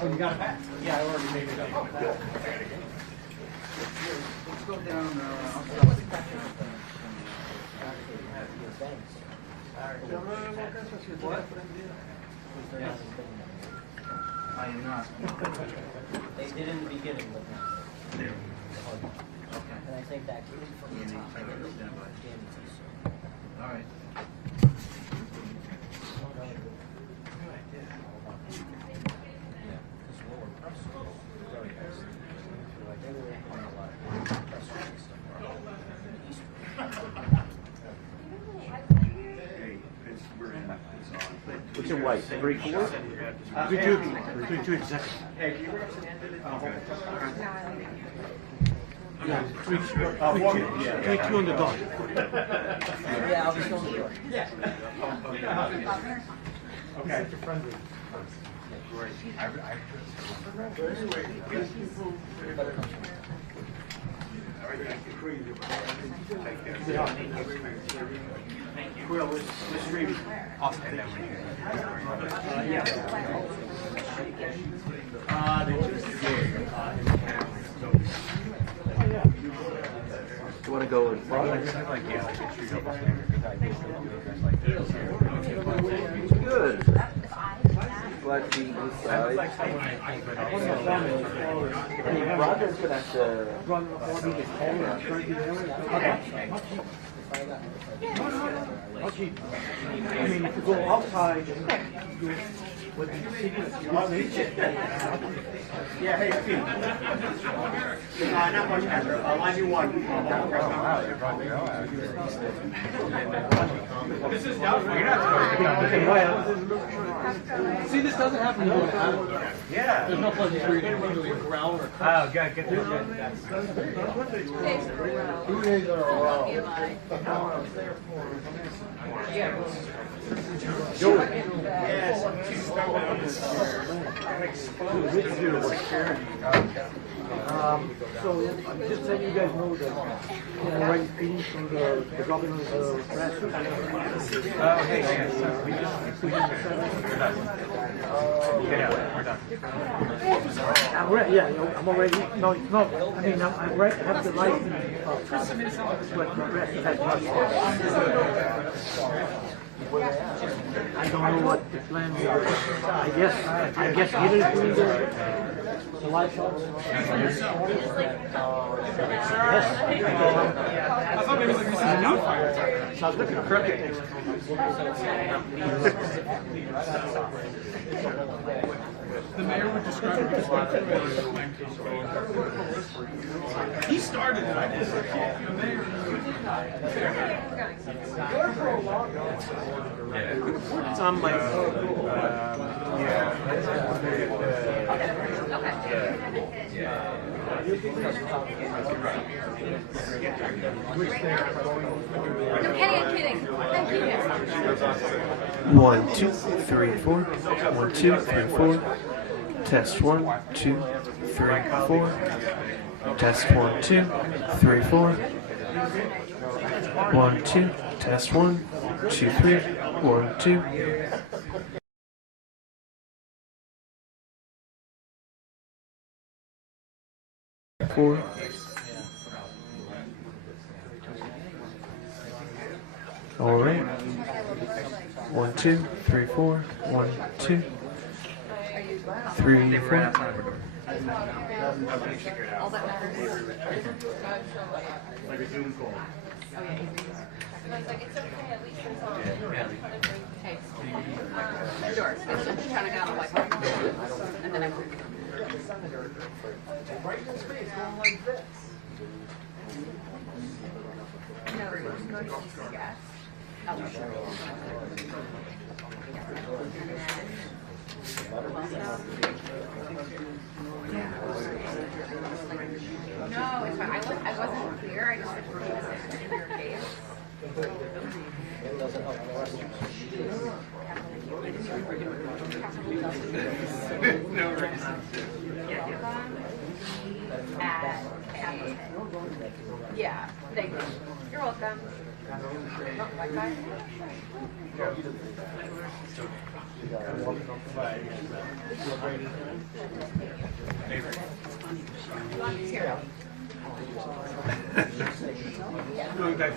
Oh, you got it back? Yeah, I already made it up. Let's go down. What? I am not. They did in the beginning, but not. Okay. And I think that came from the top. All right. What's your weight? 3/4? 3/2 exactly. Hey, can you yeah, 3/2 on the dot. Yeah, I'll be still sure. Yeah. Okay. Friendly. Great. Quill, let's read it. Awesome. Yeah. They just did in town. So. Oh, yeah. You want to go with good. Glad to be inside. Roger's gonna have to Run what he gets called. I mean, if you go outside, with the secret, yeah, hey, Pete. Not much after. Line you one. This is doubtful. You're not see, this doesn't happen to yeah. There's no place where you can really growl or crash. Oh, God, get this. 2 days in a row. Yeah. Joey. Yes. So I'm just letting you guys know that I'm already feeding from the governor's press. Oh, hey, we're done. I'm ready. Yeah, I'm already. No, no. I mean, I'm ready. I have the license. But the rest has not. I don't know what the plan is. I guess either through the light show. Yes. I thought maybe this is a new fire. Sounds good. Perfect. The mayor would describe it as he started it. I just it's on my I'm kidding. 1, 2, 3, 4. 1, 2, 3, 4. Test 1, 2, 3, 4. Test 1, 2, 3, 4. 1, 2. Test 1, 2, 3. 1, 2. Four. All right. 1, 2, 3, 4. 1, 2, 3, 4. like a Zoom call. It's okay, at least it's on. Hey, the doors. It's just kind of got like, and then I. Right in his face, going like this. No, yes. No, it's fine. I wasn't clear. I just removed it in your case. no reason. Yeah, thank you. You're welcome. Oh, bye-bye.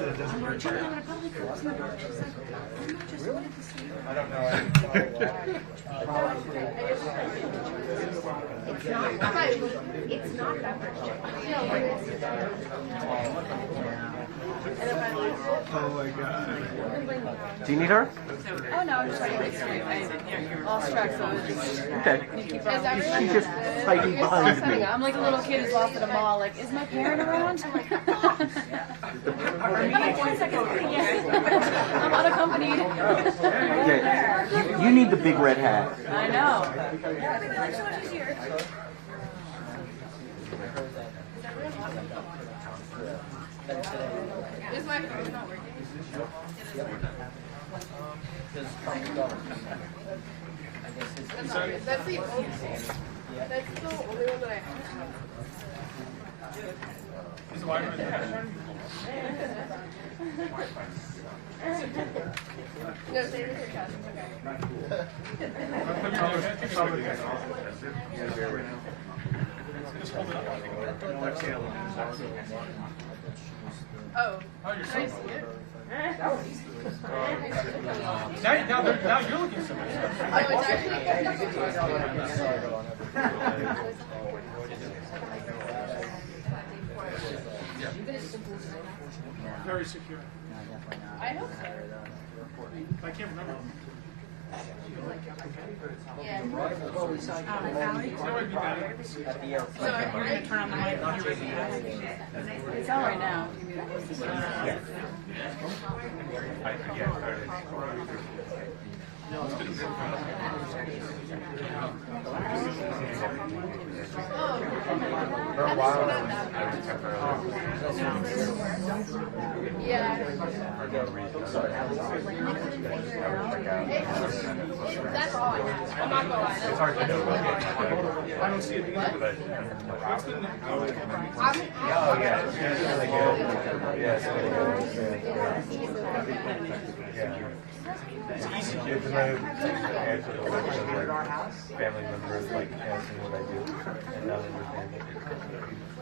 It's not beverage. Oh my god. Do you need her? Oh no, I'm just trying to get straight. I lost track, so I was just Okay. keep on. She's just hiding behind me. I'm like a little kid who's lost at a mall. Like, is my parent around? I'm like, 1 second. Yes. I'm unaccompanied. Yeah. You need the big red hat. I know. Is my phone not working? That's the only one that I have. Is the Wi-Fi in the cash? No, save it for cash. It's okay. Just hold it up. Oh, Oh, you're so I see it. now you're looking so much. Oh, it's actually. Very secure. I hope so. I can't remember. Yeah. You know what be better? No, I'm going to turn on the mic. It's all right now. Yeah. That's all I have. I'm not gonna lie. It's hard to know. I don't see it either, but what's the Oh yeah, it's really good. Yeah, it's really good. Yeah. It's easy. You have to know answer the list of like family members like asking what I do and not understand it.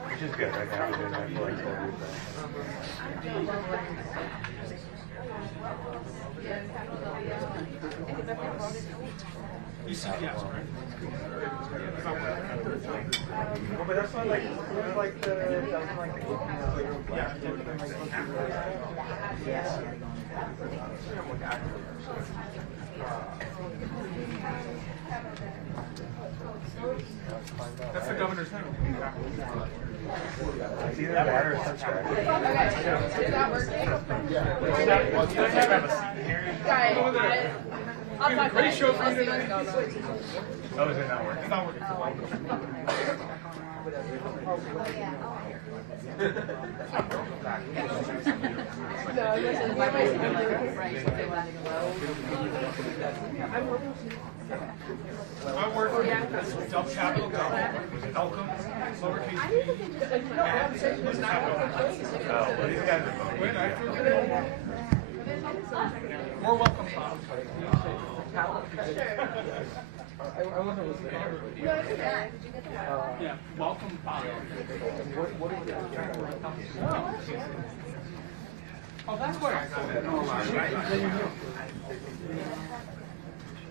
Which is good. I have to do that for like 12 years now. You see, yes, right? Well, but that's not like, that was like the, That's the governor's name. it's either that or subtract. Okay. Is that working? Right. I'll talk Ready to show you. for I'll you see today? what's going on. Oh, is it not working? It's not working. No, listen, you might see them I work for Dub Capital Gov, Elcom, lowercase b, and Oh, well, these guys are wait, more welcome, Bob. Yeah, welcome, Bob. Oh, that's why I got it.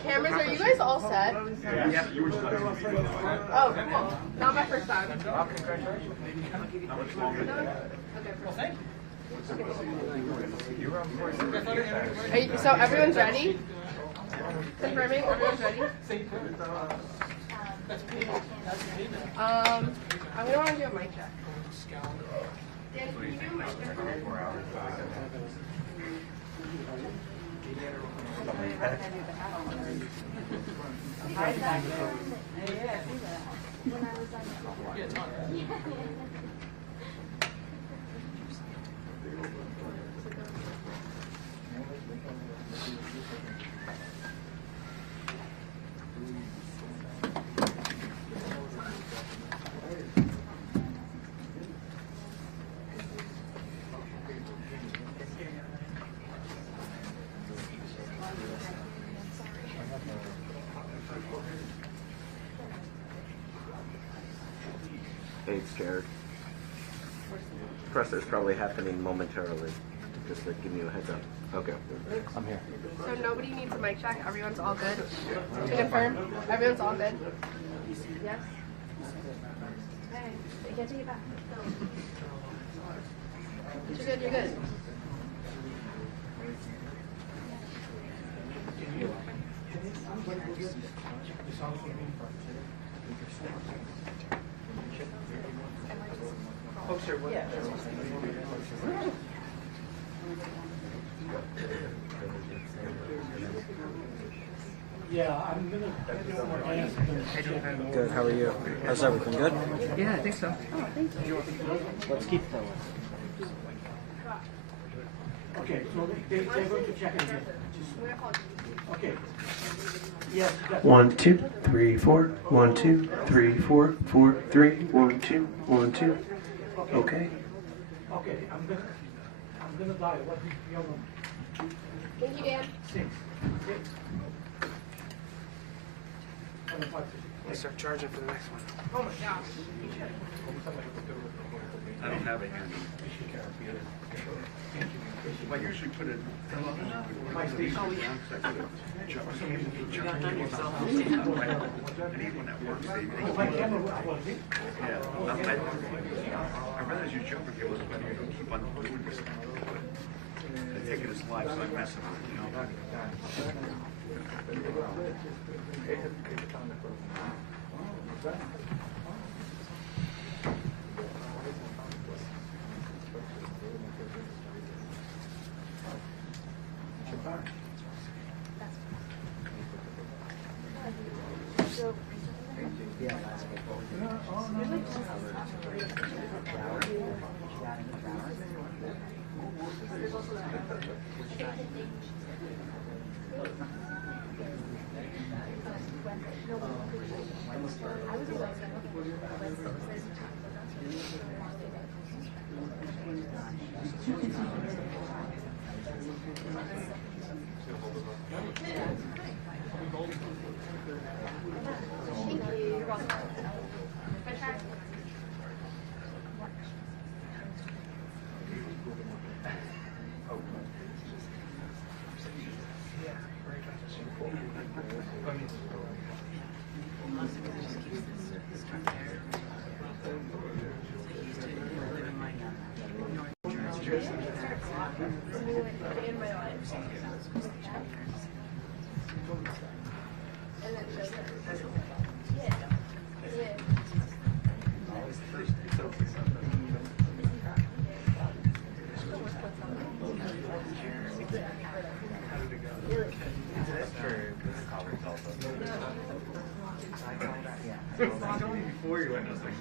Cameras, are you guys all set? Yeah, you were just like, Oh, cool. Not my first time. well, thank you. Are you, so everyone's ready? Confirming everyone's ready? I'm gonna want to do a mic check. Dan, can you do a mic check? Hey, it's Jared. Presser's probably happening momentarily. just to give you a heads up. Okay. I'm here. So nobody needs a mic check. Everyone's all good. To confirm, everyone's all good. Yes. Okay. I can't take it back. You're good. You're good. Oh, sure. What? Yeah, I'm gonna ask them. Good. How are you? How's everything? Good. Yeah, I think so. Let's keep going. Okay, so they're going to check it again. Okay. Yes. 1 2 3 4 1 2 3 4 4 3 1 2 1 2. Okay. Okay, I'm gonna dial. What is your number? Thank you, Dan. 6. 6. We'll start charging for the next one. Oh my gosh. I don't have a hand. I usually put it. My station. Anyone that works, Oh, my camera was working. I'd rather use jumping cables when you don't keep on doing this stuff. I take it as live, so I'm messing with it, you know? Tell me before you went, I was like,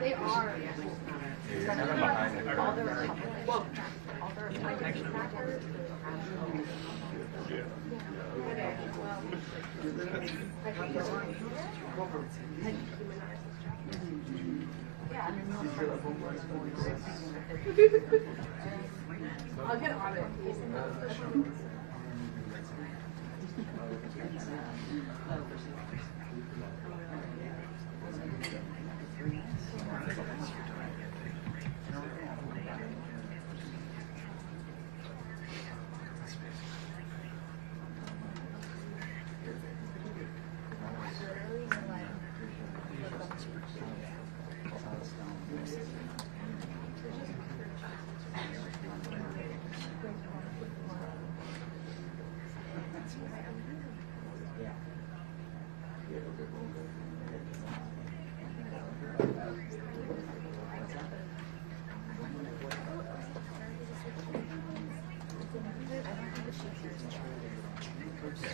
They are. I'll get on it.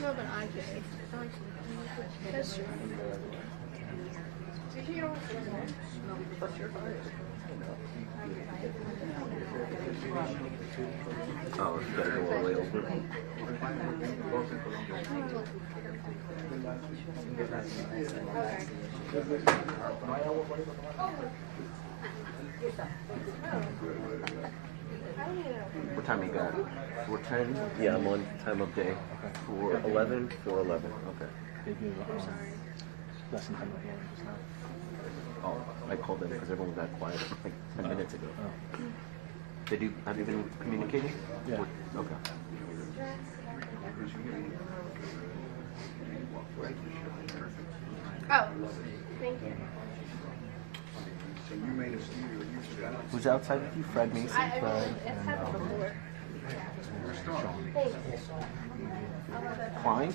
No, but I did. That's true. Did you know what's your card? Oh, it's better go all the way over. What time you got? 4:10? Yeah, I'm on time of day. 4:11? 4:11. Okay. Less than 10 minutes just now. Oh, I called them because everyone got quiet like 10 minutes ago. Have you been communicating? Yeah. Okay. Oh, thank you. Who's outside with you? Fred Mason? It's happened before. Thanks. Klein?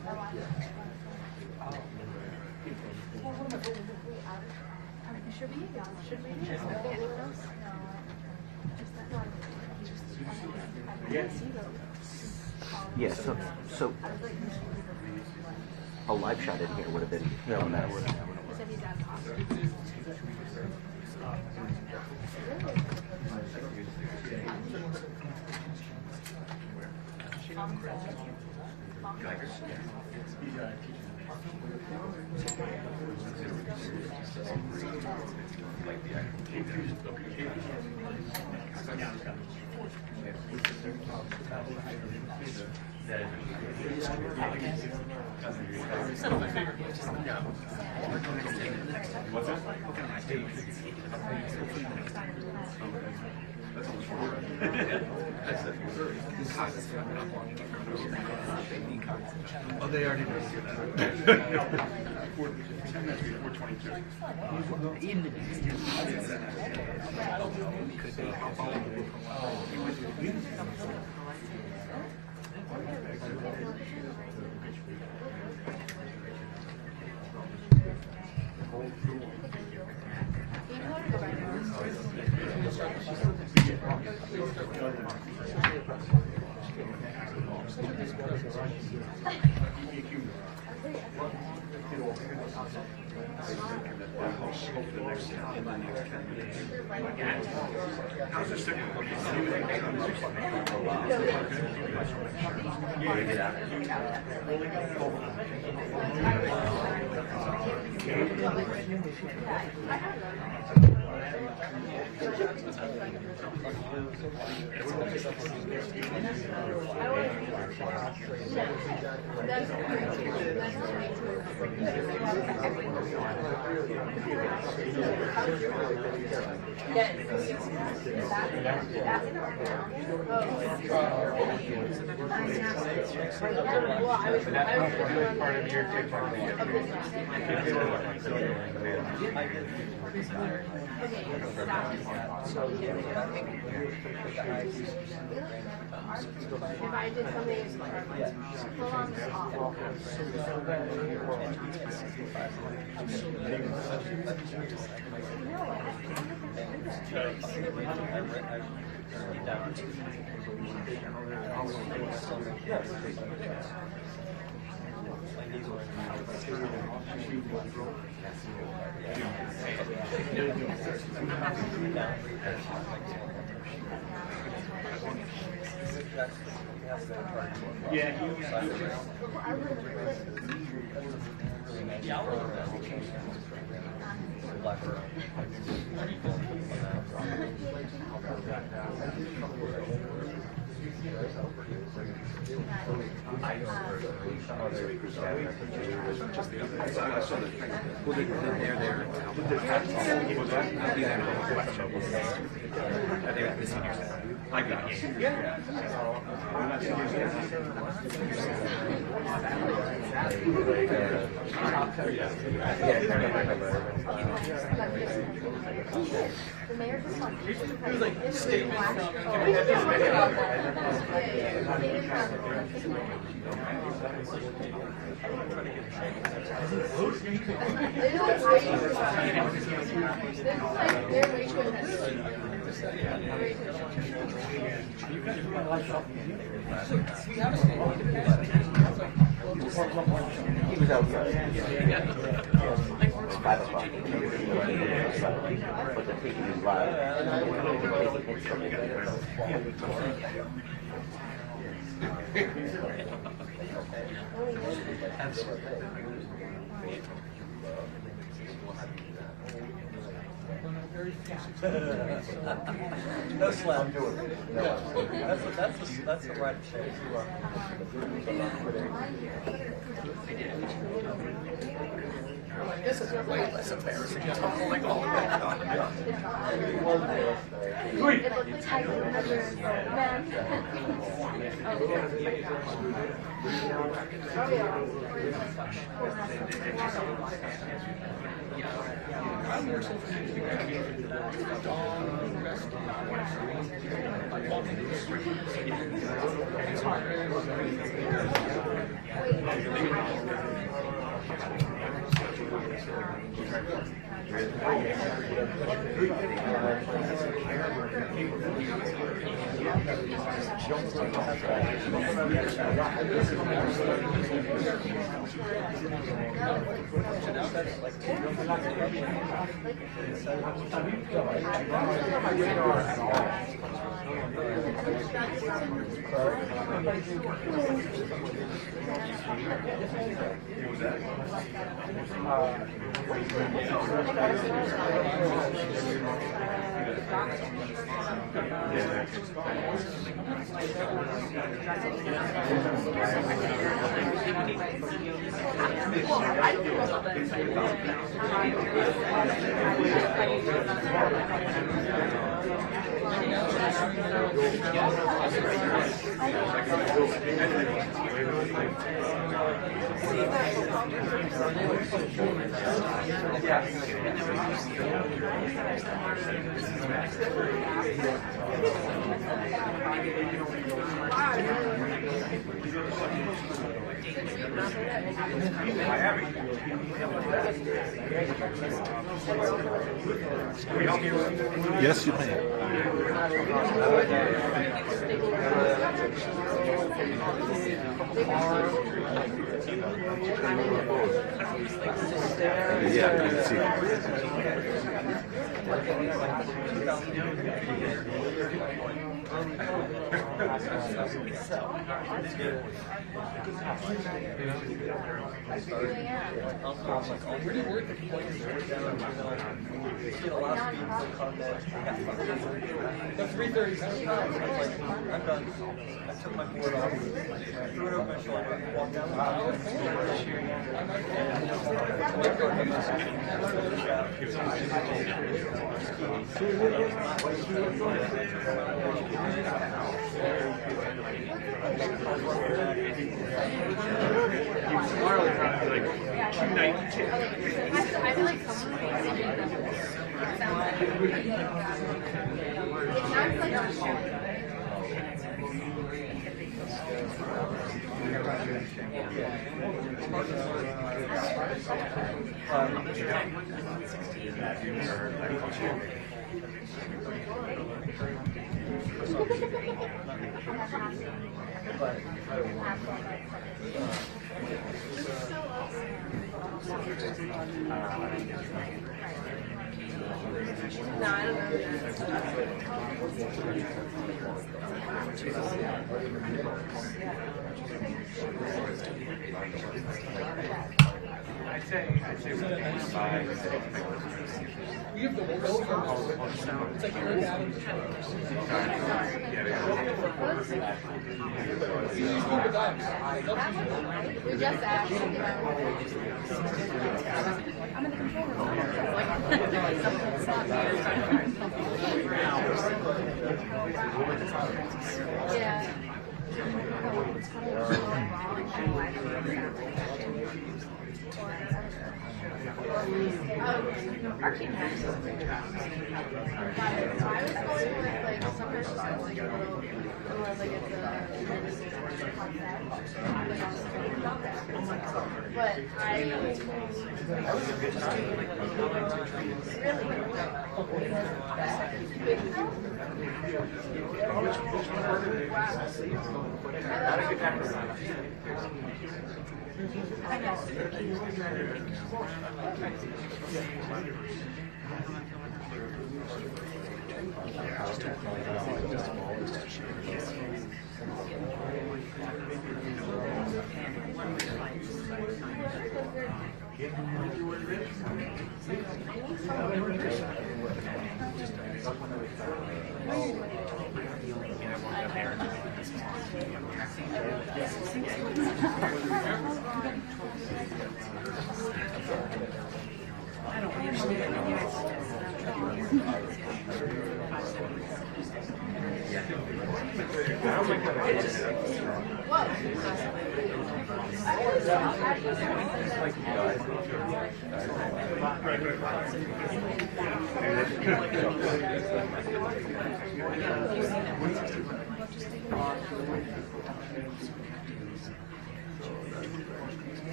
Should we? Anyone else? Yeah, so a live shot in here would have been. Yeah, well, that would have. He said he's out of hospital. Oh, they already know. 10 minutes before 22. How's this sticker? If I did something full on awful. The mayor just like statement. He was outside. 5 o'clock. But the taking is live. No slap. That's the right shape. This is way less embarrassing than pulling all that out. Yes, you may. Yeah, I can see. The 3:30 I'm done. I took my board off, threw it over my shoulder, walked down the aisle. I feel like someone no, I don't know. We just asked. I'm in the control room. Yeah. Our team has some I was going with like sometimes it's like a little or like it's but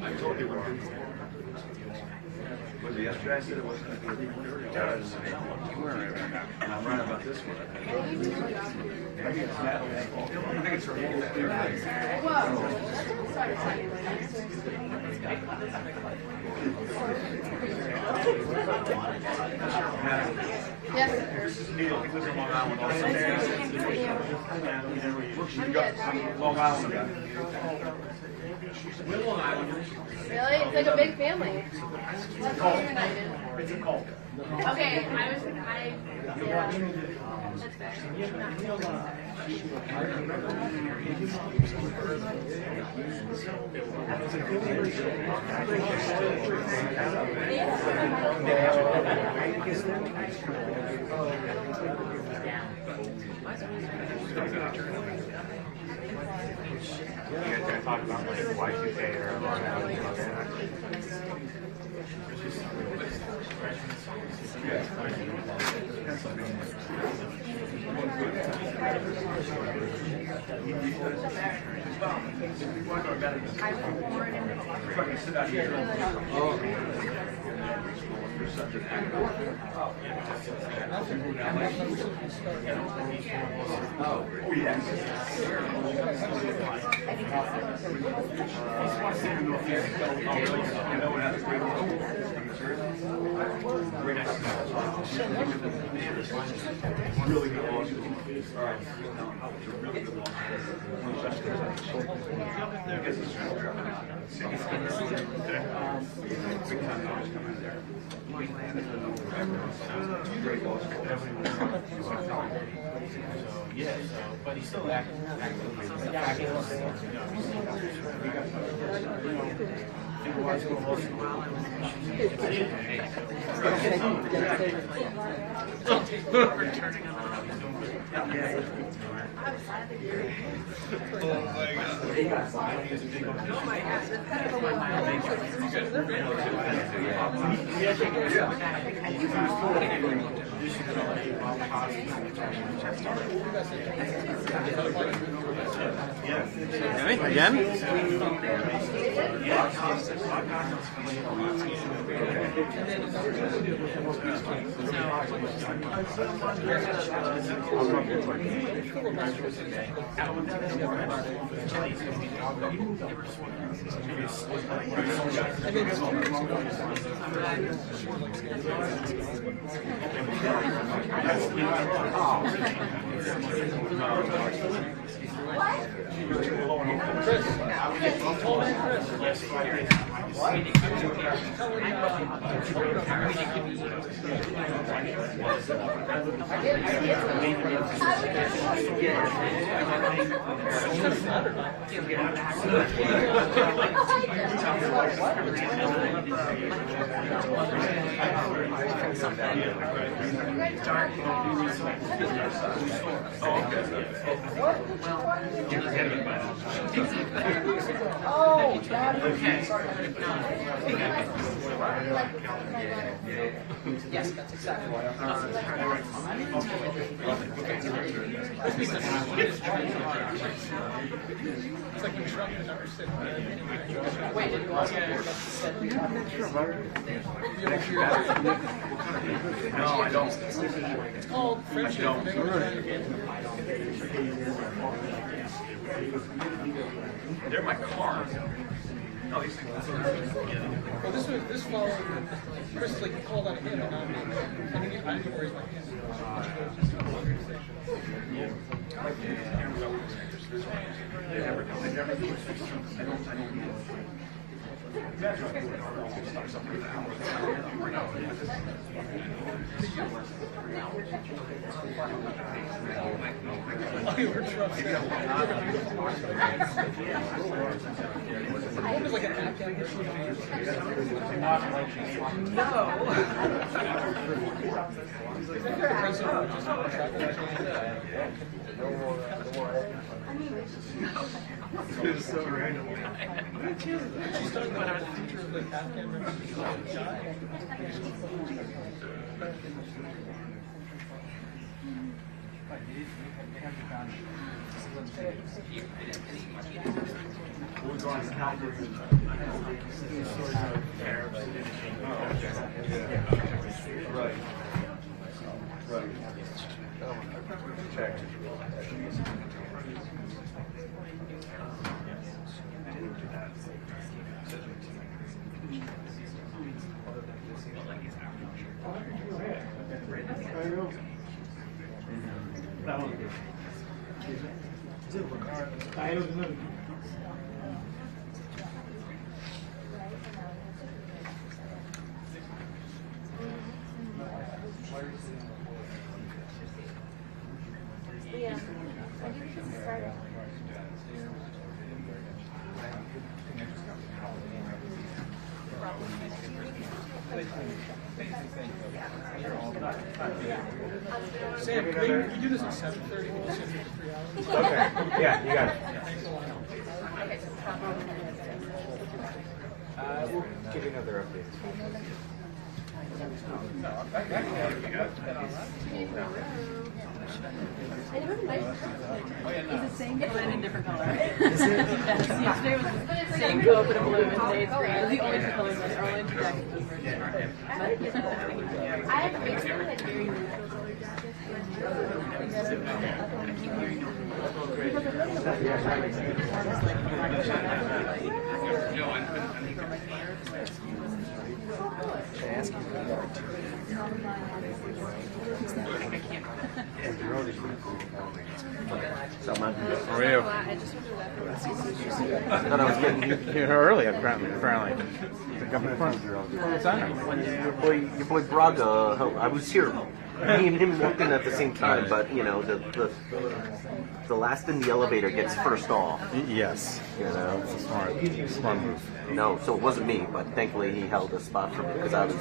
I told you what to do. Was it yesterday I said it wasn't going to be a does. You were right about that. And I'm right about this one. Maybe it's Natalie's fault. I think it's her Yes. This is Neil. He lives in Long Island also. You got Long Island guy. We're Long Islanders. Really? It's like a big family. Let's Cult. be united. It's a cult. Okay, yeah. That's fair. You guys gonna talk about like Y2K or Sit out here. Oh, yes. Really good law school. All right. Really good law school. Big time knowledge coming in there. Great law school. Yeah, but he's still active. Again? Oh, God. Yes, that's exactly what Wait, did you also No, I don't. It's called friendship. They're my car. No, these things. Well, this fellow, Chris, like, he called on him and not me. I think I didn't worry about him. Like an app It's so random. She's talking about how the future of the Afghan refugees die. Right. Right. Check. Sam, can we do this at 7:30? We'll sit here for 3 hours. Okay. Yeah, you got it. Thanks a lot. We'll give you another update. It's the same coat in a different color. Is it? Yes, yesterday was the same coat but a blue, and today it's green. Those are the only two colors that are only two jackets this version. I have a picture that's very neutral color Someone. How are you? I thought I was getting Here early, apparently. Think I'm in front. What's that? your boy Braga. I was here. Me and him walked in at the same time, but you know the last in the elevator gets first off. Yes. You know. It's a smart move. No, so it wasn't me, but thankfully he held a spot for me because I was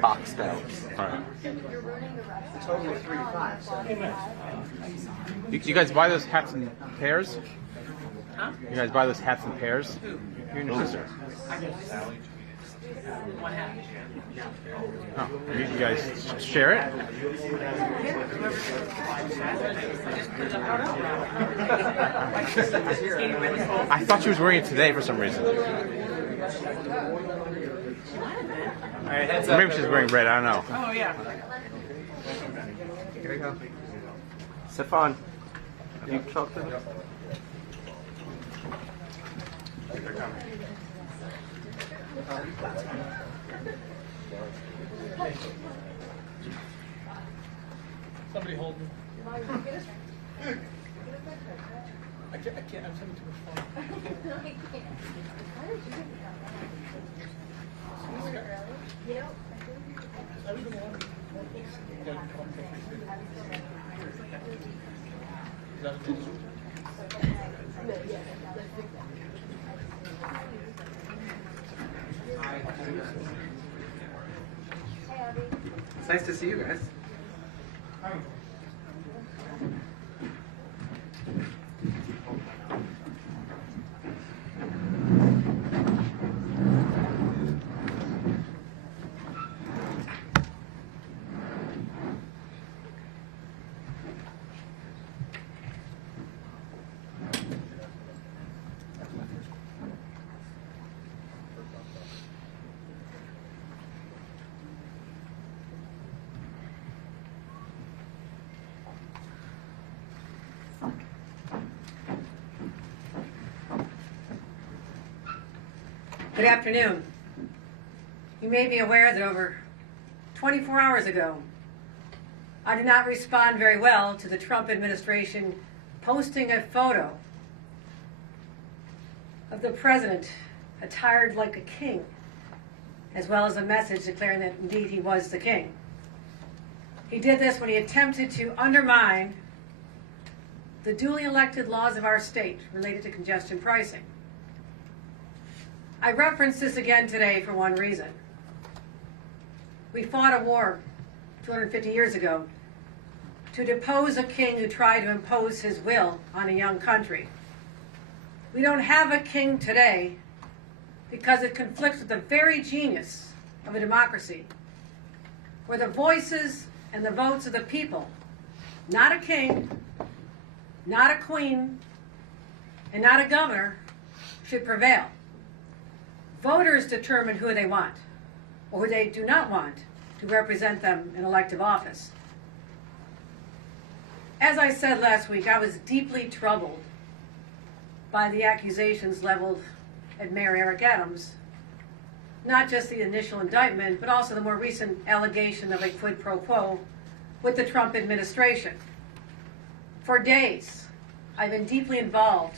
boxed out. All right. Total of 3-5. You guys buy those hats in pairs? Huh? You guys buy those hats in pairs? You and your sister? Oh, you guys share it? I thought she was wearing it today for some reason. All right, heads Or up. maybe she's wearing red, I don't know. Oh, yeah. Here we go. Stefan, have you talked to him? Somebody hold me. I can't, I'm having too much fun. It's nice to see you guys. Good afternoon. You may be aware that over 24 hours ago, I did not respond very well to the Trump administration posting a photo of the president attired like a king, as well as a message declaring that indeed he was the king. He did this when he attempted to undermine the duly elected laws of our state related to congestion pricing. I reference this again today for one reason. We fought a war 250 years ago to depose a king who tried to impose his will on a young country. We don't have a king today because it conflicts with the very genius of a democracy, where the voices and the votes of the people, not a king, not a queen, and not a governor, should prevail. Voters determine who they want or who they do not want to represent them in elective office. As I said last week, I was deeply troubled by the accusations leveled at Mayor Eric Adams, not just the initial indictment, but also the more recent allegation of a quid pro quo with the Trump administration. For days, I've been deeply involved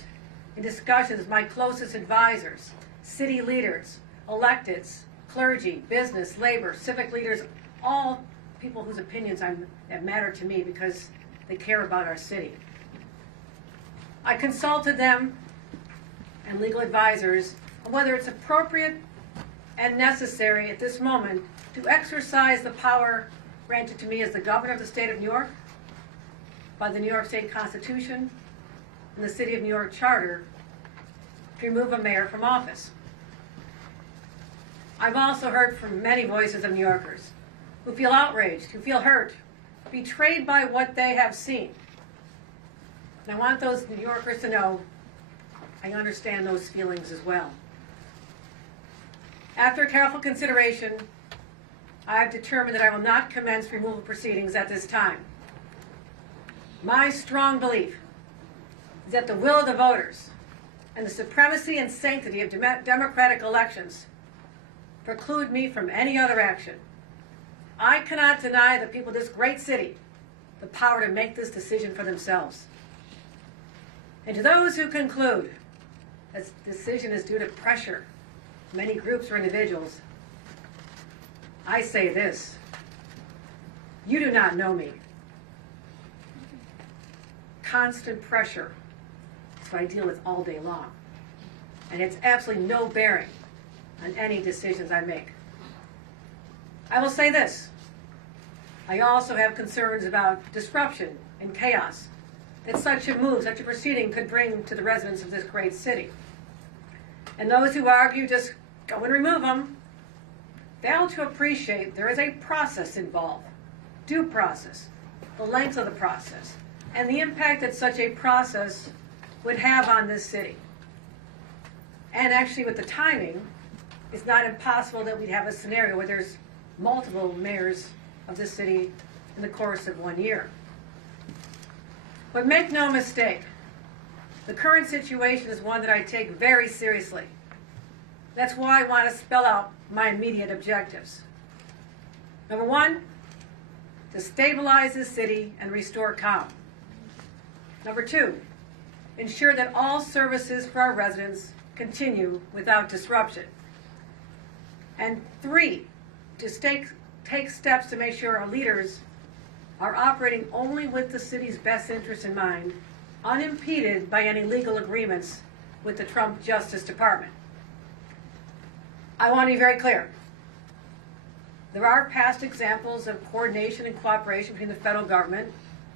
in discussions with my closest advisors, city leaders, electeds, clergy, business, labor, civic leaders, all people whose opinions that matter to me because they care about our city. I consulted them and legal advisors on whether it's appropriate and necessary at this moment to exercise the power granted to me as the governor of the state of New York by the New York State Constitution and the City of New York Charter to remove a mayor from office. I've also heard from many voices of New Yorkers who feel outraged, who feel hurt, betrayed by what they have seen. And I want those New Yorkers to know I understand those feelings as well. After careful consideration, I have determined that I will not commence removal proceedings at this time. My strong belief is that the will of the voters and the supremacy and sanctity of democratic elections preclude me from any other action. I cannot deny the people of this great city the power to make this decision for themselves. And to those who conclude this decision is due to pressure from many groups or individuals, I say this: you do not know me. Constant pressure is what I deal with all day long, and it's absolutely no bearing on any decisions I make. I will say this: I also have concerns about disruption and chaos that such a move, such a proceeding could bring to the residents of this great city. And those who argue just go and remove them fail to appreciate there is a process involved, due process, the length of the process, and the impact that such a process would have on this city. And actually, with the timing, it's not impossible that we'd have a scenario where there's multiple mayors of this city in the course of 1 year. But make no mistake, the current situation is one that I take very seriously. That's why I want to spell out my immediate objectives. Number one, to stabilize this city and restore calm. Number two, ensure that all services for our residents continue without disruption. And three, to take steps to make sure our leaders are operating only with the city's best interests in mind, unimpeded by any legal agreements with the Trump Justice Department. I want to be very clear. There are past examples of coordination and cooperation between the federal government,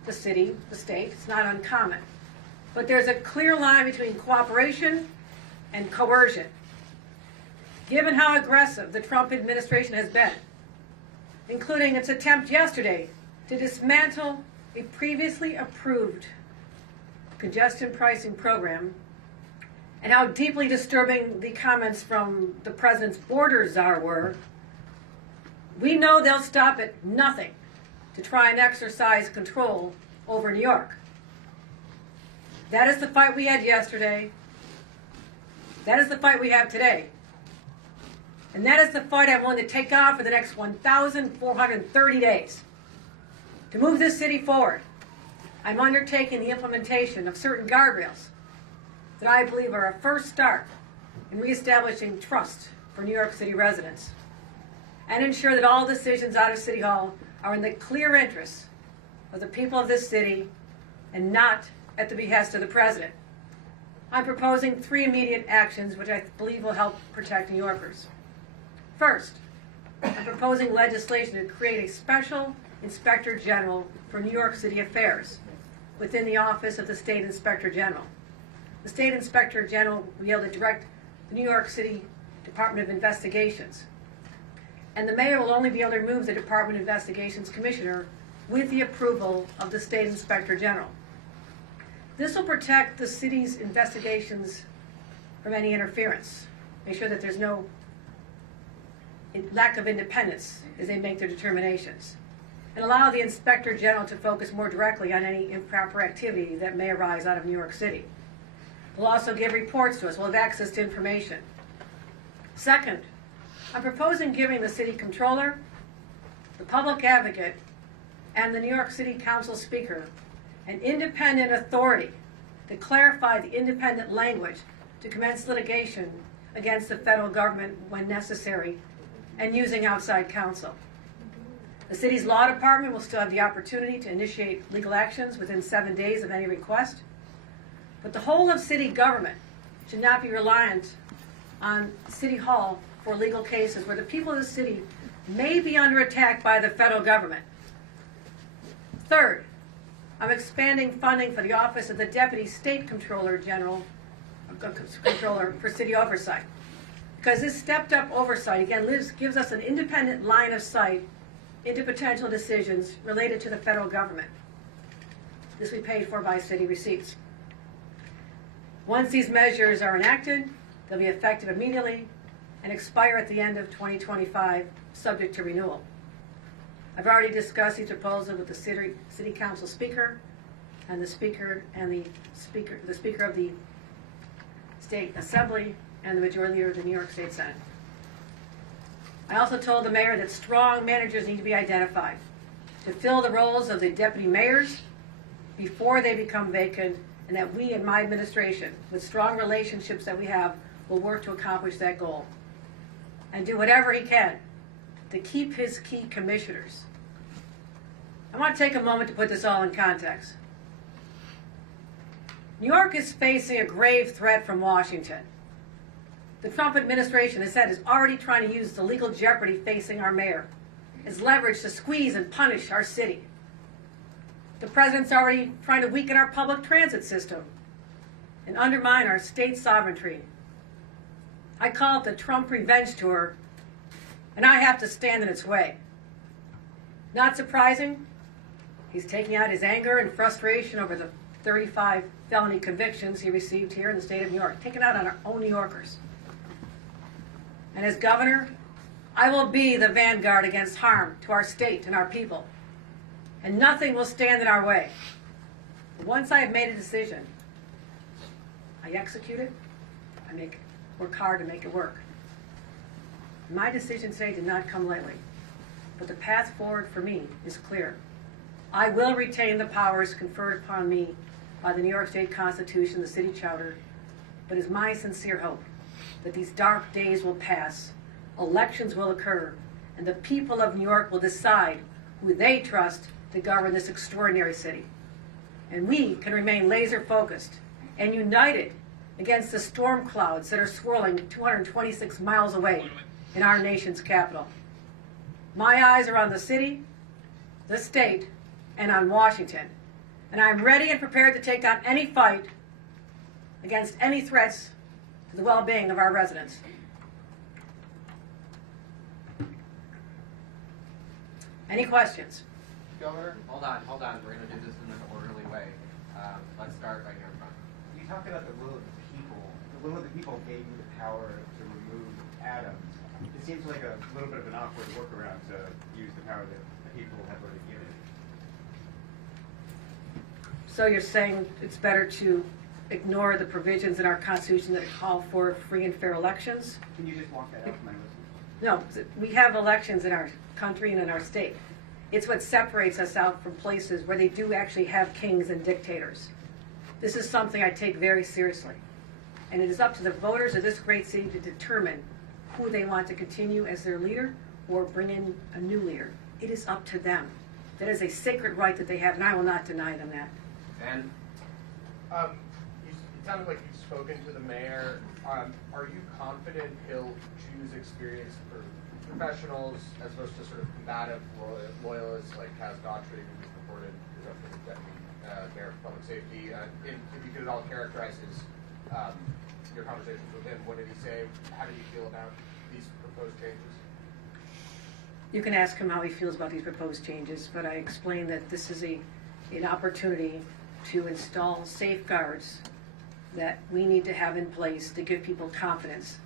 the city, the state. It's not uncommon. But there's a clear line between cooperation and coercion. Given how aggressive the Trump administration has been, including its attempt yesterday to dismantle a previously approved congestion pricing program, and how deeply disturbing the comments from the president's border czar were, we know they'll stop at nothing to try and exercise control over New York. That is the fight we had yesterday. That is the fight we have today. And that is the fight I'm willing to take on for the next 1,430 days. To move this city forward, I'm undertaking the implementation of certain guardrails that I believe are a first start in reestablishing trust for New York City residents, and ensure that all decisions out of City Hall are in the clear interests of the people of this city and not at the behest of the president. I'm proposing 3 immediate actions which I believe will help protect New Yorkers. First, I'm proposing legislation to create a special Inspector General for New York City affairs within the Office of the State Inspector General. The State Inspector General will be able to direct the New York City Department of Investigations. And the mayor will only be able to remove the Department of Investigations Commissioner with the approval of the State Inspector General. This will protect the city's investigations from any interference. Make sure that there's no lack of independence as they make their determinations. And allow the Inspector General to focus more directly on any improper activity that may arise out of New York City. We'll also give reports to us. We'll have access to information. Second, I'm proposing giving the city controller, the public advocate, and the New York City Council Speaker an independent authority to clarify the independent language to commence litigation against the federal government when necessary and using outside counsel. The city's law department will still have the opportunity to initiate legal actions within 7 days of any request, but the whole of city government should not be reliant on City Hall for legal cases where the people of the city may be under attack by the federal government. Third, I'm expanding funding for the Office of the Deputy State Controller General, Controller for City Oversight. Because this stepped-up oversight, again, gives us an independent line of sight into potential decisions related to the federal government. This will be paid for by city receipts. Once these measures are enacted, they'll be effective immediately and expire at the end of 2025, subject to renewal. I've already discussed these proposals with the City Council Speaker and the Speaker of the State Assembly and the Majority Leader of the New York State Senate. I also told the mayor that strong managers need to be identified to fill the roles of the deputy mayors before they become vacant, and that we in my administration, with strong relationships that we have, will work to accomplish that goal and do whatever he can to keep his key commissioners. I want to take a moment to put this all in context. New York is facing a grave threat from Washington. The Trump administration has said is already trying to use the legal jeopardy facing our mayor as leverage to squeeze and punish our city. The president's already trying to weaken our public transit system and undermine our state sovereignty. I call it the Trump revenge tour, and I have to stand in its way. Not surprising, he's taking out his anger and frustration over the 35 felony convictions he received here in the state of New York, taken out on our own New Yorkers. And as governor, I will be the vanguard against harm to our state and our people. And nothing will stand in our way. Once I have made a decision, I execute it, work hard to make it work. My decision today did not come lightly, but the path forward for me is clear. I will retain the powers conferred upon me by the New York State Constitution, the City Charter, but it's my sincere hope that these dark days will pass, elections will occur, and the people of New York will decide who they trust to govern this extraordinary city. And we can remain laser focused and united against the storm clouds that are swirling 226 miles away in our nation's capital. My eyes are on the city, the state, and on Washington. And I'm ready and prepared to take on any fight against any threats to the well-being of our residents. Any questions? Governor, hold on. We're going to do this in an orderly way. Let's start right here in front. You talk about the will of the people. The will of the people gave you the power to remove atoms. It seems like a little bit of an awkward workaround to use the power that the people have already given. So you're saying it's better to ignore the provisions in our Constitution that call for free and fair elections? Can you just walk that out for my listeners? No, we have elections in our country and in our state. It's what separates us out from places where they do actually have kings and dictators. This is something I take very seriously. And it is up to the voters of this great city to determine who they want to continue as their leader or bring in a new leader. It is up to them. That is a sacred right that they have, and I will not deny them that. And It sounded like you've spoken to the mayor. Are you confident he'll choose experienced professionals as opposed to sort of combative loyalists like Kaz Daughtry, who was reported as up for the deputy mayor of public safety? If you could at all characterize your conversations with him, what did he say? How did he feel about these proposed changes? You can ask him how he feels about these proposed changes, but I explained that this is an opportunity to install safeguards that we need to have in place to give people confidence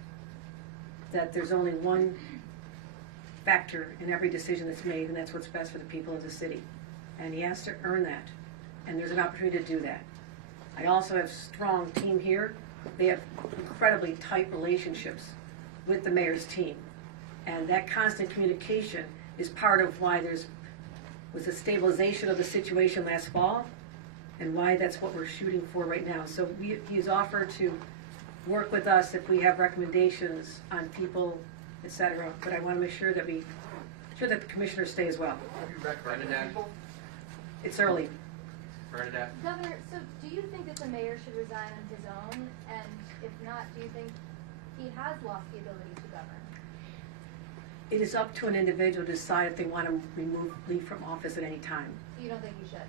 that there's only one factor in every decision that's made, and that's what's best for the people of the city. And he has to earn that, and there's an opportunity to do that. I also have a strong team here. They have incredibly tight relationships with the mayor's team, and that constant communication is part of why was a stabilization of the situation last fall, and why that's what we're shooting for right now. So he's offered to work with us if we have recommendations on people, etc. But I want to make sure that the commissioners stay as well. Have you recommended people? It's early. Bernadette? Governor, so do you think that the mayor should resign on his own? And if not, do you think he has lost the ability to govern? It is up to an individual to decide if they want to leave from office at any time. So you don't think he should?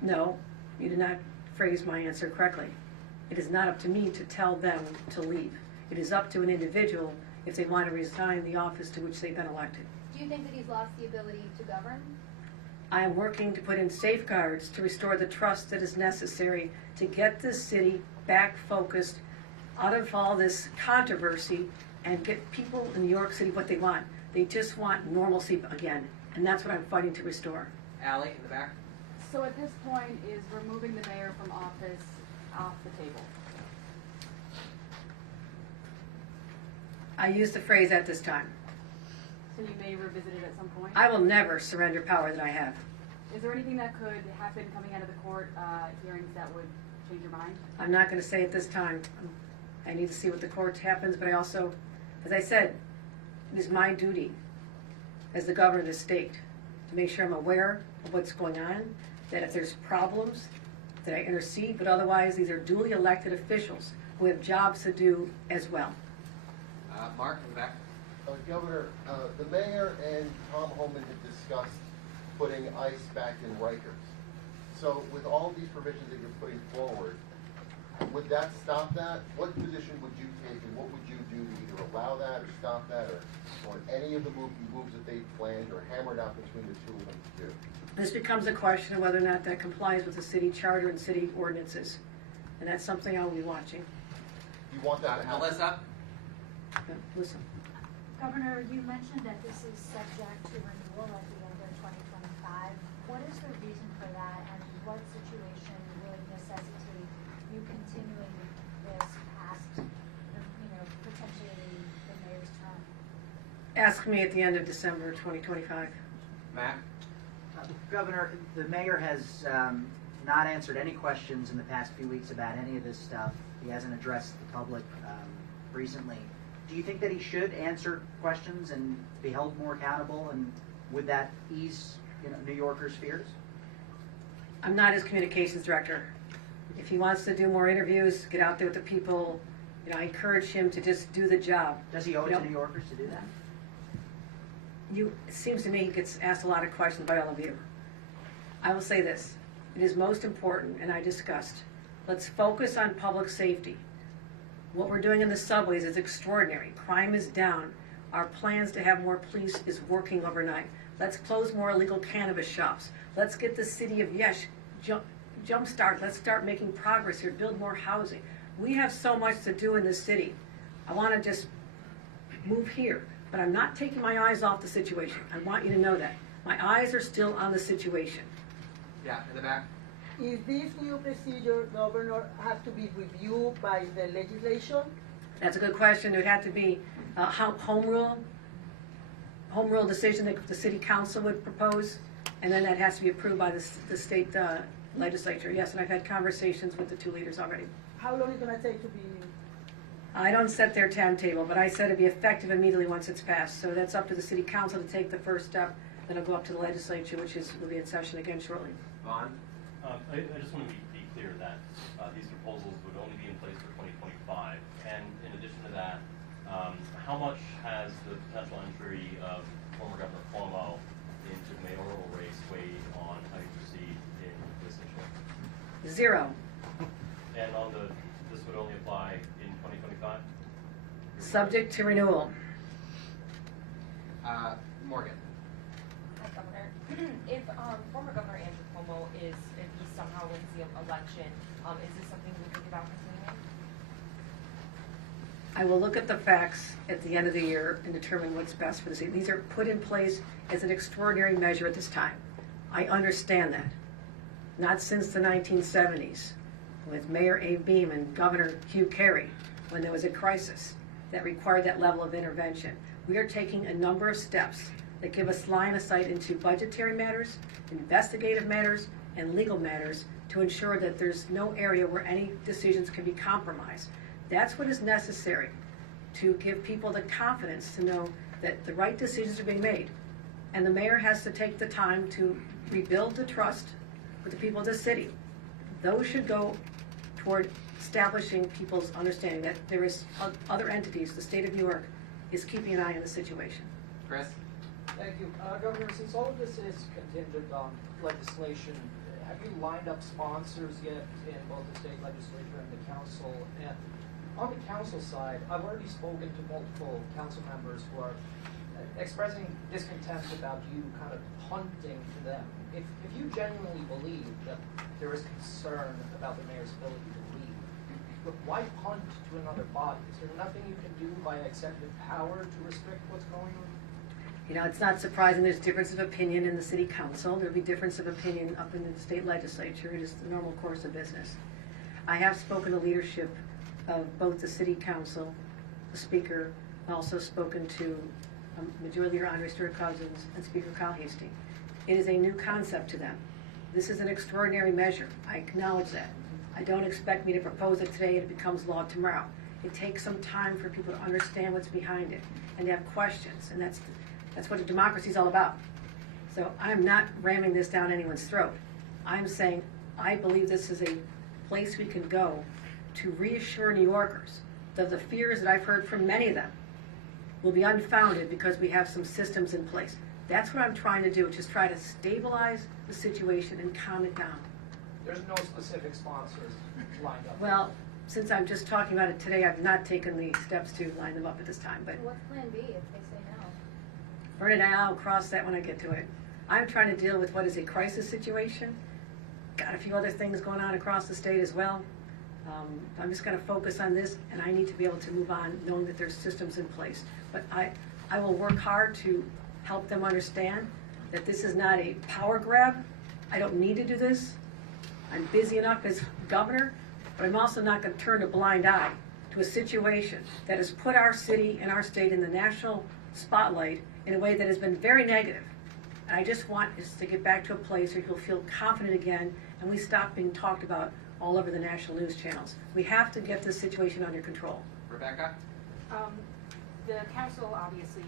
No, you did not phrase my answer correctly. It is not up to me to tell them to leave. It is up to an individual if they want to resign the office to which they've been elected. Do you think that he's lost the ability to govern? I am working to put in safeguards to restore the trust that is necessary to get this city back focused out of all this controversy and get people in New York City what they want. They just want normalcy again, and that's what I'm fighting to restore. Allie, in the back. So at this point, is removing the mayor from office off the table? I use the phrase "at this time." So you may revisit it at some point? I will never surrender power that I have. Is there anything that could happen coming out of the court hearings that would change your mind? I'm not going to say at this time. I need to see what the court happens, but I also, as I said, it is my duty as the governor of the state to make sure I'm aware of what's going on, that if there's problems, that I intercede, but otherwise these are duly elected officials who have jobs to do as well. Mark, in the back. Governor, the mayor and Tom Homan have discussed putting ICE back in Rikers. So with all these provisions that you're putting forward, would that stop that? What position would you take, and what would you do to either allow that or stop that, or any of the moves that they planned or hammered out between the two of them to do? This becomes a question of whether or not that complies with the city charter and city ordinances. And that's something I'll be watching. You want that to happen? Melissa? Yeah, listen. Governor, you mentioned that this is subject to renewal at the end of 2025. What is the reason for that, and what situation would necessitate you continuing this past, potentially the mayor's term? Ask me at the end of December 2025. Matt? Governor, the mayor has not answered any questions in the past few weeks about any of this stuff. He hasn't addressed the public recently. Do you think that he should answer questions and be held more accountable, and would that ease New Yorkers' fears? I'm not his communications director. If he wants to do more interviews, get out there with the people, I encourage him to just do the job. Does he owe it to New Yorkers to do that? It seems to me he gets asked a lot of questions by all of you. I will say this. It is most important, and I discussed, let's focus on public safety. What we're doing in the subways is extraordinary. Crime is down. Our plans to have more police is working overnight. Let's close more illegal cannabis shops. Let's get the city of Yesh jumpstart. Let's start making progress here, build more housing. We have so much to do in this city. I want to just move here, but I'm not taking my eyes off the situation. I want you to know that. My eyes are still on the situation. Yeah, in the back. Is this new procedure, Governor, have to be reviewed by the legislation? That's a good question. It would have to be home rule decision that the city council would propose, and then that has to be approved by the state legislature. Yes, and I've had conversations with the two leaders already. How long is it going to take to be? I don't set their timetable, but I said it'd be effective immediately once it's passed. So that's up to the city council to take the first step. Then it'll go up to the legislature, which will be in session again shortly. Vaughn? I just want to be clear that these proposals would only be in place for 2025. And in addition to that, how much has the potential entry of former Governor Cuomo into the mayoral race weighed on how you proceed in this issue? 0. And on this would only apply in 2025? Subject to renewal. Morgan. Hi, Governor. If former Governor Andrew Cuomo if he somehow wins the election, is this something we think about continuing? I will look at the facts at the end of the year and determine what's best for the city. These are put in place as an extraordinary measure at this time. I understand that. Not since the 1970s, with Mayor Abe Beame and Governor Hugh Carey, when there was a crisis that required that level of intervention. We are taking a number of steps that give us line of sight into budgetary matters, investigative matters, and legal matters to ensure that there's no area where any decisions can be compromised. That's what is necessary to give people the confidence to know that the right decisions are being made. And the mayor has to take the time to rebuild the trust with the people of the city. Those should go toward establishing people's understanding that there is other entities, the state of New York is keeping an eye on the situation. Chris? Thank you. Governor, since all of this is contingent on legislation, have you lined up sponsors yet in both the state legislature and the council? And on the council side, I've already spoken to multiple council members who are expressing discontent about you kind of punting to them. If you genuinely believe that there is concern about the mayor's ability to lead, but why punt to another body? Is there nothing you can do by executive power to restrict what's going on? You know, it's not surprising there's difference of opinion in the city council. There'll be difference of opinion up in the state legislature. It is the normal course of business. I have spoken to leadership of both the city council, the speaker, also spoken to Majority Leader Andre Stewart-Cousins and Speaker Kyle Hastings. It is a new concept to them. This is an extraordinary measure. I acknowledge that. I don't expect me to propose it today and it becomes law tomorrow. It takes some time for people to understand what's behind it and to have questions, and that's what a democracy is all about. So I'm not ramming this down anyone's throat. I'm saying I believe this is a place we can go to reassure New Yorkers that the fears that I've heard from many of them will be unfounded because we have some systems in place. That's what I'm trying to do, which is try to stabilize the situation and calm it down. There's no specific sponsors lined up. Well, since I'm just talking about it today, I've not taken the steps to line them up at this time. But What's plan B if they say no? Bernadette, I'll cross that when I get to it. I'm trying to deal with what is a crisis situation. Got a few other things going on across the state as well. I'm just going to focus on this, and I need to be able to move on knowing that there's systems in place. But I will work hard to help them understand that this is not a power grab. I don't need to do this. I'm busy enough as governor, but I'm also not going to turn a blind eye to a situation that has put our city and our state in the national spotlight in a way that has been very negative. And I just want us to get back to a place where you'll feel confident again and we stop being talked about all over the national news channels. We have to get this situation under control. Rebecca? The council obviously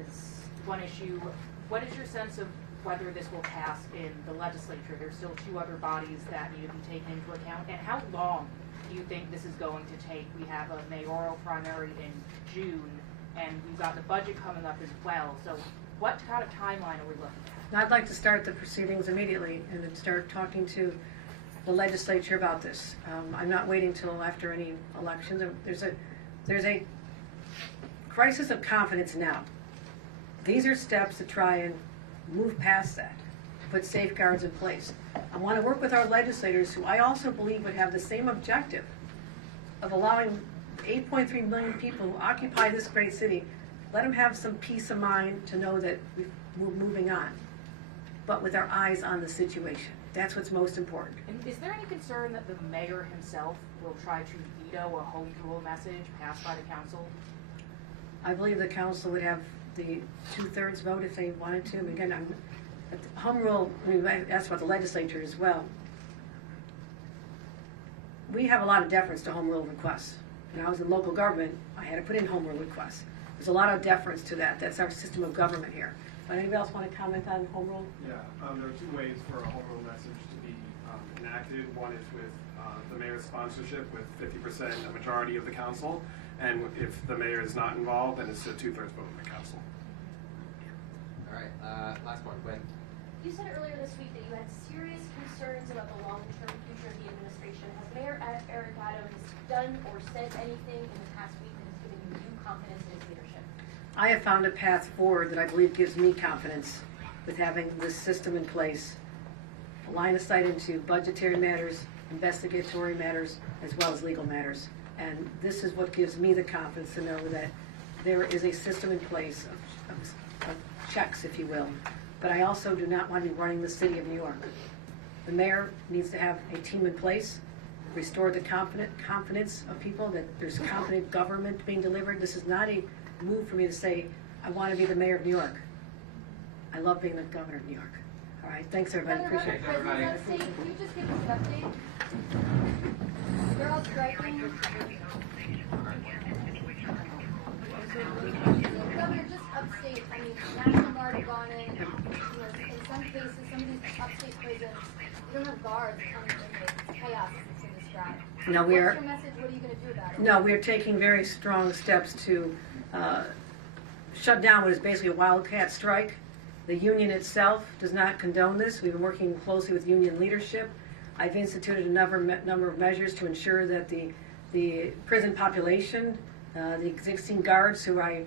is one issue. What is your sense of whether this will pass in the legislature? There's still two other bodies that need to be taken into account. And how long do you think this is going to take? We have a mayoral primary in June, and we've got the budget coming up as well. So what kind of timeline are we looking at? I'd like to start the proceedings immediately and then start talking to the legislature about this. I'm not waiting till after any elections. There's a crisis of confidence now. These are steps to try and move past that, put safeguards in place. I want to work with our legislators who I also believe would have the same objective of allowing 8.3 million people who occupy this great city, let them have some peace of mind to know that we're moving on, but with our eyes on the situation. That's what's most important. And is there any concern that the mayor himself will try to veto a home rule message passed by the council? I believe the council would have the 2/3 vote if they wanted to. And again, home rule, that's about the legislature as well. We have a lot of deference to home rule requests. When I was in local government, I had to put in home rule requests. There's a lot of deference to that. That's our system of government here. But anybody else want to comment on home rule? Yeah, there are two ways for a home rule message to be enacted. One is with the mayor's sponsorship with 50%, a majority of the council. And if the mayor is not involved, then it's a 2/3 vote of the council. All right, last one, Gwen. You said earlier this week that you had serious concerns about the long-term future of the administration. Has Mayor Eric Adams done or said anything in the past week that has given you confidence in his leadership? I have found a path forward that I believe gives me confidence with having this system in place. A line of sight into budgetary matters, investigatory matters, as well as legal matters. And this is what gives me the confidence to know that there is a system in place of checks, if you will. But I also do not want to be running the city of New York. The mayor needs to have a team in place, restore the confidence of people that there's competent government being delivered. This is not a move for me to say, I want to be the mayor of New York. I love being the governor of New York. All right, thanks everybody. Appreciate it. President's update, can you just give us an update? They're all striking. Governor, just upstate, I mean, National Guard have gone in, in some cases, some of these upstate prisons, you don't have guards coming in, it's chaos to describe. No, we are. What's your message, what are you going to do about it? No, we are taking very strong steps to shut down what is basically a wildcat strike. The union itself does not condone this. We've been working closely with union leadership. I've instituted a number of measures to ensure that the prison population, the existing guards who I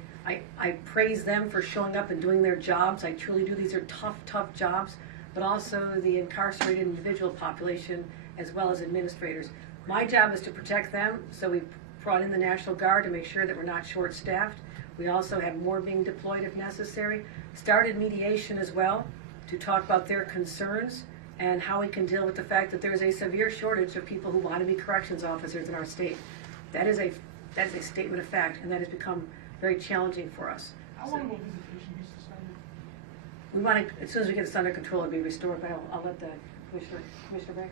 praise them for showing up and doing their jobs. I truly do. These are tough jobs, but also the incarcerated individual population as well as administrators. My job is to protect them, so we've brought in the National Guard to make sure that we're not short-staffed. We also have more being deployed if necessary. Started mediation as well to talk about their concerns and how we can deal with the fact that there is a severe shortage of people who want to be corrections officers in our state. That is a statement of fact, and that has become very challenging for us. How long will visitation be suspended? We want to, as soon as we get this under control, it'll be restored, but I'll let the Commissioner back.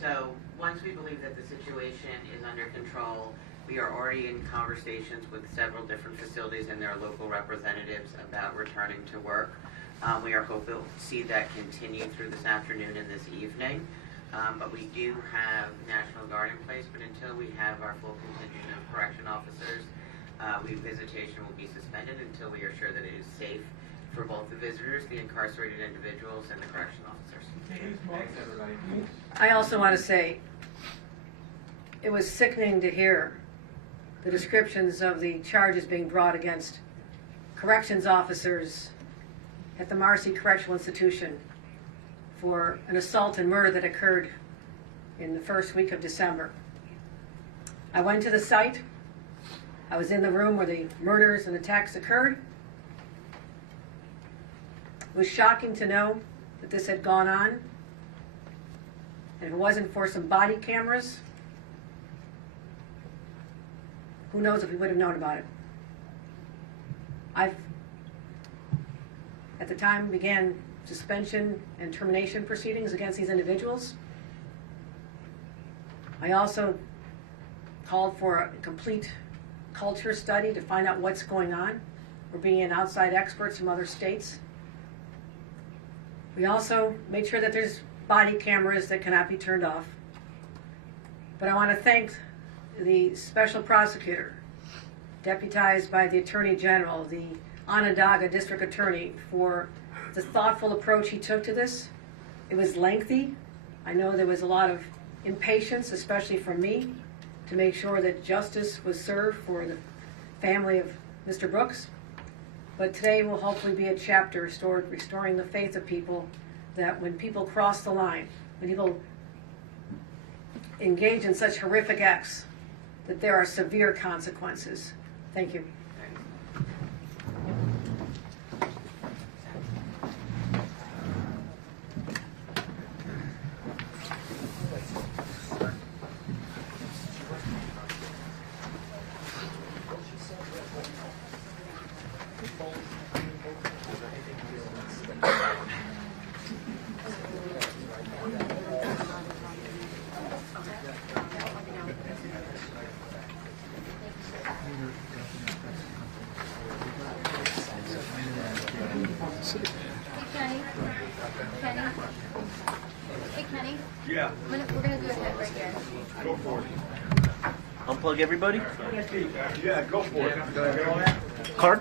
So once we believe that the situation is under control, we are already in conversations with several different facilities and their local representatives about returning to work. We are hoping to see that continue through this afternoon and this evening. But we do have National Guard in place, but until we have our full contingent of correction officers, visitation will be suspended until we are sure that it is safe for both the visitors, the incarcerated individuals, and the correction officers. Thanks, everybody. I also want to say, it was sickening to hear the descriptions of the charges being brought against corrections officers at the Marcy Correctional Institution for an assault and murder that occurred in the first week of December. I went to the site. I was in the room where the murders and attacks occurred. It was shocking to know that this had gone on. And if it wasn't for some body cameras, who knows if we would have known about it. I've, at the time, began suspension and termination proceedings against these individuals. I also called for a complete culture study to find out what's going on. We're bringing in outside experts from other states. We also made sure that there's body cameras that cannot be turned off. But I want to thank the special prosecutor, deputized by the Attorney General, the Onondaga District Attorney, for the thoughtful approach he took to this. It was lengthy. I know there was a lot of impatience, especially from me, to make sure that justice was served for the family of Mr. Brooks. But today will hopefully be a chapter restoring the faith of people, that when people cross the line, when people engage in such horrific acts, that there are severe consequences. Thank you. Yeah. We're gonna do a hit right here. Go for it. Unplug everybody. Yeah, go for it. Card?